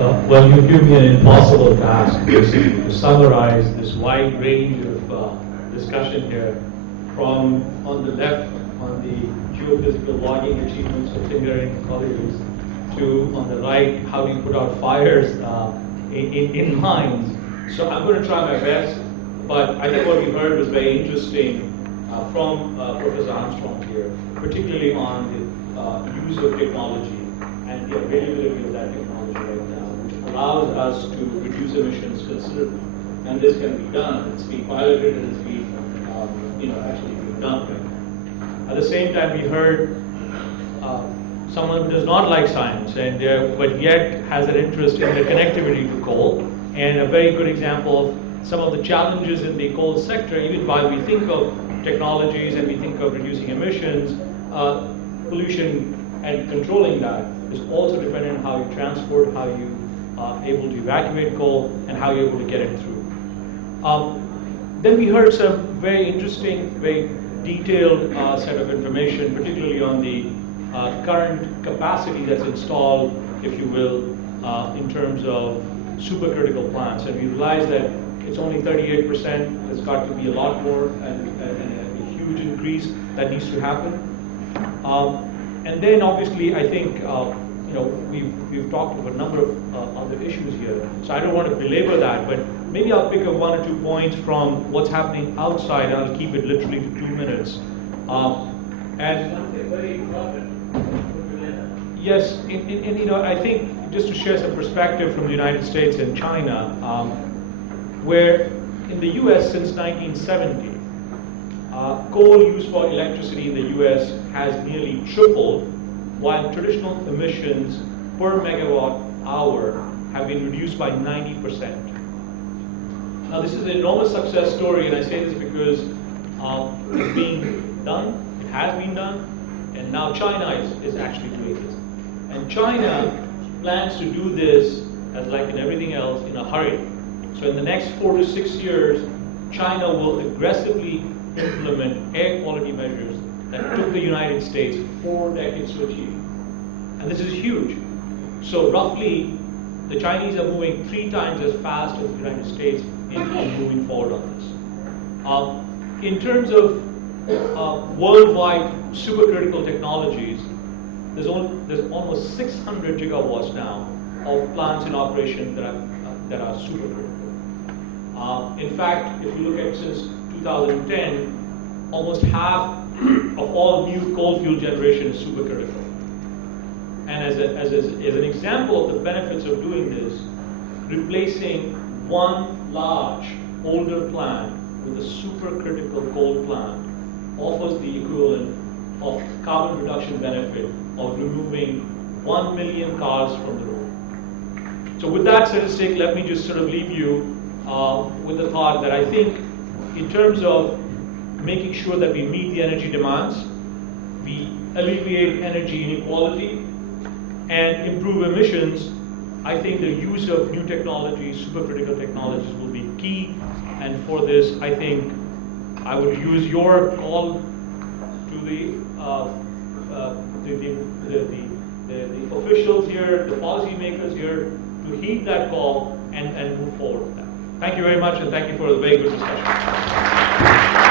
Well, you give me an impossible task, basically, to summarize this wide range of discussion here, from on the left, on the geophysical logging achievements of fingering colleagues, to on the right, how do you put out fires in mines. So I'm going to try my best, but I think what we heard was very interesting from Professor Armstrong here, particularly on the use of technology and the availability of that technology right now, which allows us to reduce emissions considerably. And this can be done. It's being piloted and it's being, actually being done right now. At the same time, we heard someone who does not like science, but yet has an interest in the connectivity to coal, and a very good example of some of the challenges in the coal sector. Even while we think of technologies and we think of reducing emissions, pollution and controlling that is also dependent on how you transport, how you are able to evacuate coal, and how you're able to get it through. Then we heard some very interesting, very detailed set of information, particularly on the current capacity that's installed, if you will, in terms of supercritical plants. And we realize that it's only 38%. There's got to be a lot more, and a huge increase that needs to happen. And then, obviously, I think we've talked about a number of other issues here. So I don't want to belabor that, but maybe I'll pick up one or two points from what's happening outside. I'll keep it literally to 2 minutes. Yes, I think just to share some perspective from the United States and China, where in the U.S. since 1970, coal used for electricity in the U.S. has nearly tripled, while traditional emissions per megawatt hour have been reduced by 90%. Now, this is an enormous success story, and I say this because it's being done, it has been done, and now China is actually doing this. And China plans to do this, as like in everything else, in a hurry. So in the next 4 to 6 years, China will aggressively implement air quality measures that took the United States 4 decades to achieve. And this is huge. So roughly, the Chinese are moving 3 times as fast as the United States in moving forward on this. In terms of worldwide supercritical technologies, there's almost 600 gigawatts now of plants in operation that are supercritical. In fact, if you look at since 2010, almost half of all new coal fuel generation is supercritical. And as an example of the benefits of doing this, replacing one large older plant with a supercritical coal plant offers the equivalent of carbon reduction benefit of removing 1 million cars from the road. So with that statistic, let me just sort of leave you with the thought that I think in terms of making sure that we meet the energy demands, we alleviate energy inequality, and improve emissions, I think the use of new technologies, supercritical technologies, will be key. And for this, I think I would use your call to the officials here, the policymakers here, to heed that call and move forward with that. Thank you very much, and thank you for a very good discussion.